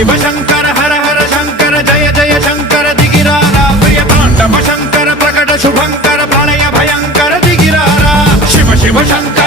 शिव शंकर हर हर शंकर जय जय शंकर दिगिरारा प्रिय तांडव शंकर प्रकट शुभंकर प्रलय भयंकर दिगिरारा शिव शिव शंकर